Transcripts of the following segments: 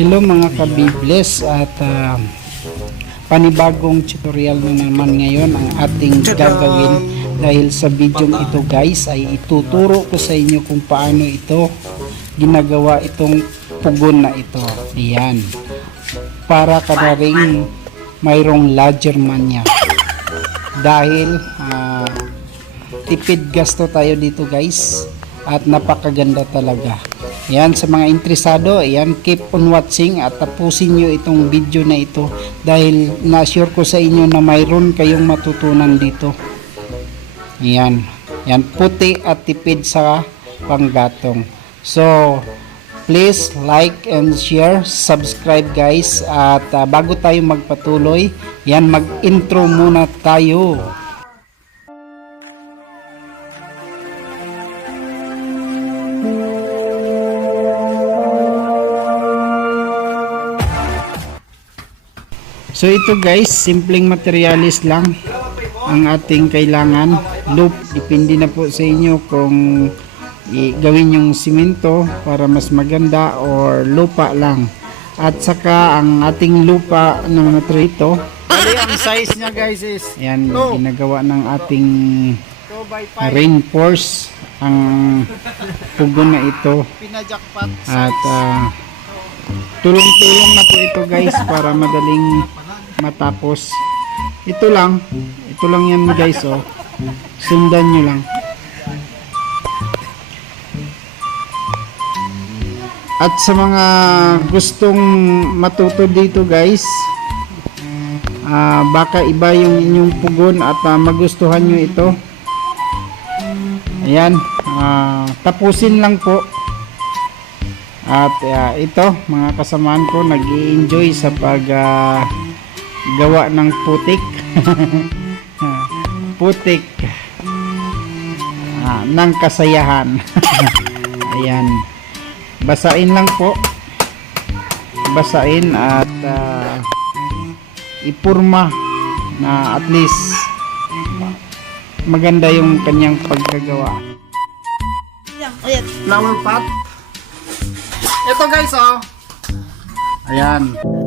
Hello mga kabibles at ah, panibagong tutorial na naman ngayon ang ating gagawin dahil sa video ito guys ay ituturo ko sa inyo kung paano ito ginagawa itong pugon na ito. Ayan. Para ka ring mayroong larger man niya. Dahil ah, tipid gasto tayo dito guys at napakaganda talaga. Yan sa mga interesado, ayan keep on watching at tapusin nyo itong video na ito dahil na-assure ko sa inyo na mayroon kayong matutunan dito. Yan. Yan puti at tipid sa panggatong. So, please like and share, subscribe guys at ah, bago tayo magpatuloy, yan mag-intro muna tayo. So ito guys, simpleng materialis lang ang ating kailangan. Loop, depende na po sa inyo kung gawin yung simento para mas maganda or lupa lang. At saka ang ating lupa ng material ito. Bali ang size niya guys is yan ginagawa ng ating reinforce ang pugon na ito. At ah, tulong-tulong na po ito guys para madaling matapos. Ito lang. Ito lang yan guys oh. Sundan nyo lang. At sa mga gustong matuto dito guys, ah, baka iba yung inyong pugon at ah, magustuhan nyo ito. Ayan, ah, tapusin lang po. At ah, ito, mga kasamaan ko, nag enjoy sa pag ah, gawa ng putik. putik ah, ng kasayahan. Ayan. Basain lang po. Basain at ah, ipurma na at least maganda yung kanyang pagkagawa. Flower pot. Ito guys oh. Ayan.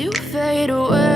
You fade away.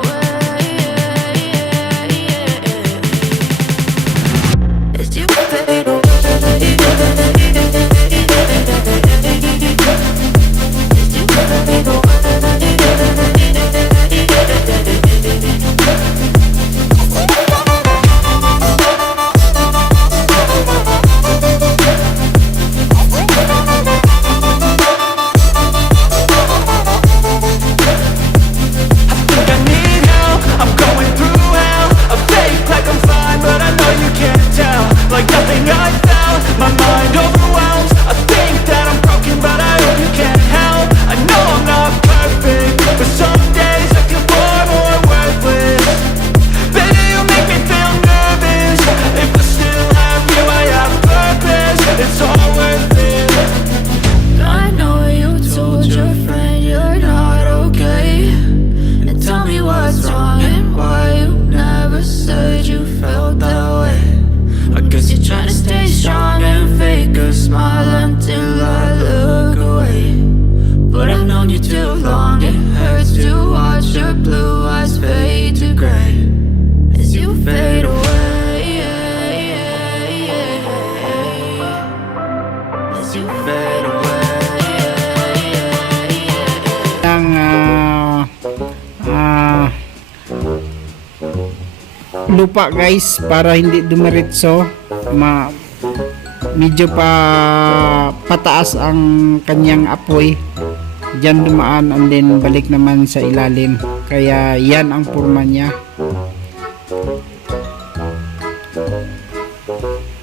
I. lupa guys para hindi dumiretso ma medyo pa pataas ang kanyang apoy. Diyan dumaan and then balik naman sa ilalim. Kaya yan ang purma niya.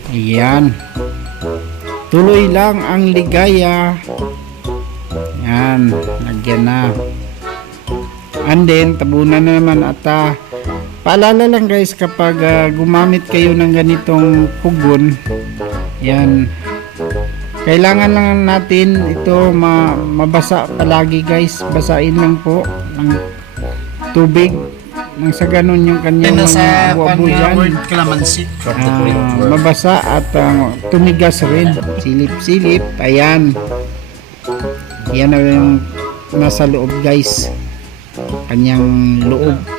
Yan. Tuloy lang ang ligaya. Yan, lagyan na. And then, tabunan na naman at ah, paalala lang guys kapag ah, gumamit kayo ng ganitong pugon, yan, kailangan lang natin ito ma mabasa palagi guys, basain lang po ng tubig. Nang sa ganun yung kanyang mga abu-abu dyan. word. mabasa at ah, tumigas rin. Silip-silip. Ayan. Yan na yung nasa loob guys. Kanyang loob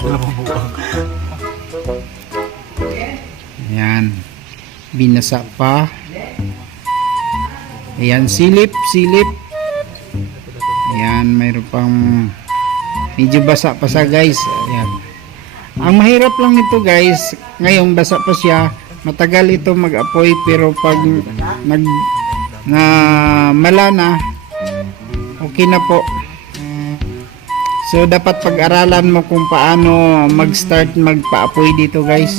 yan binasa pa. Ayan silip silip. Ayan mayroon pang medyo basa pa sa guys. Ayan. Ang mahirap lang nito guys. Ngayong basa pa siya matagal ito mag-apoy pero pag nag na mala na okay na po so dapat pag-aralan mo kung paano mag-start magpa-apoy dito guys.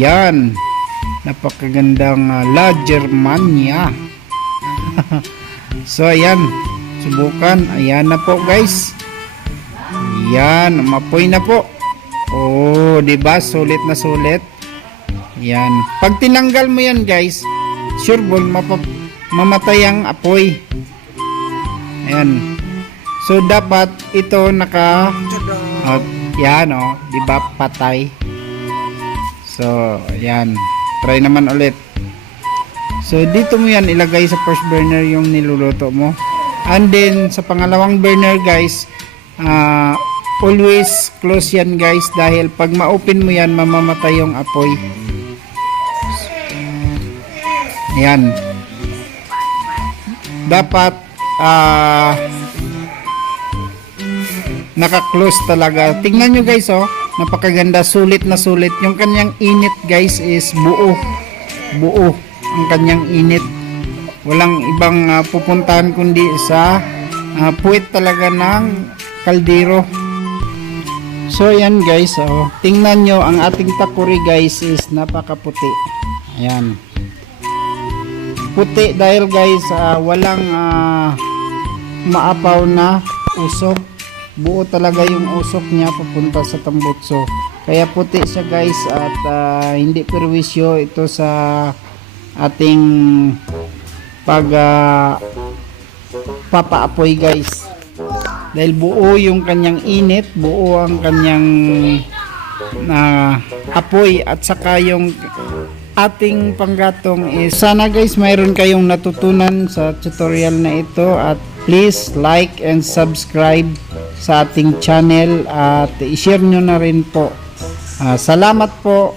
Yan. Napakagandang uh, La Germania. So ayan. Subukan. Ayan na po guys. Yan. Umapoy na po. Oh di ba? Sulit na sulit. Yan. Pag tinanggal mo yan guys, sure ball mamatay ang apoy. Ayan. So dapat ito naka oh, yan oh, 'di ba patay. So, yan. Try naman ulit. So dito mo yan ilagay sa first burner yung niluluto mo. And then sa pangalawang burner guys, ah always close yan guys dahil pag ma-open mo yan mamamatay yung apoy. Ayan. Dapat ah naka-close talaga. Tingnan nyo guys oh. Napakaganda. Sulit na sulit. Yung kanyang init guys is buo. Buo. Ang kanyang init. Walang ibang ah, pupuntahan kundi sa ah, puwit talaga ng kaldero. So ayan guys, oh. tingnan nyo ang ating takuri guys is napakaputi. Ayan. Puti dahil guys ah, walang ah, maapaw na usok. Buo talaga yung usok niya papunta sa tambutso. Kaya puti siya guys at ah, hindi perwisyo ito sa ating pag ah, papaapoy guys dahil buo yung kanyang init buo ang kanyang na apoy at saka yung ating panggatong is sana guys mayroon kayong natutunan sa tutorial na ito at please like and subscribe sa ating channel at i-share nyo na rin po. Ah, salamat po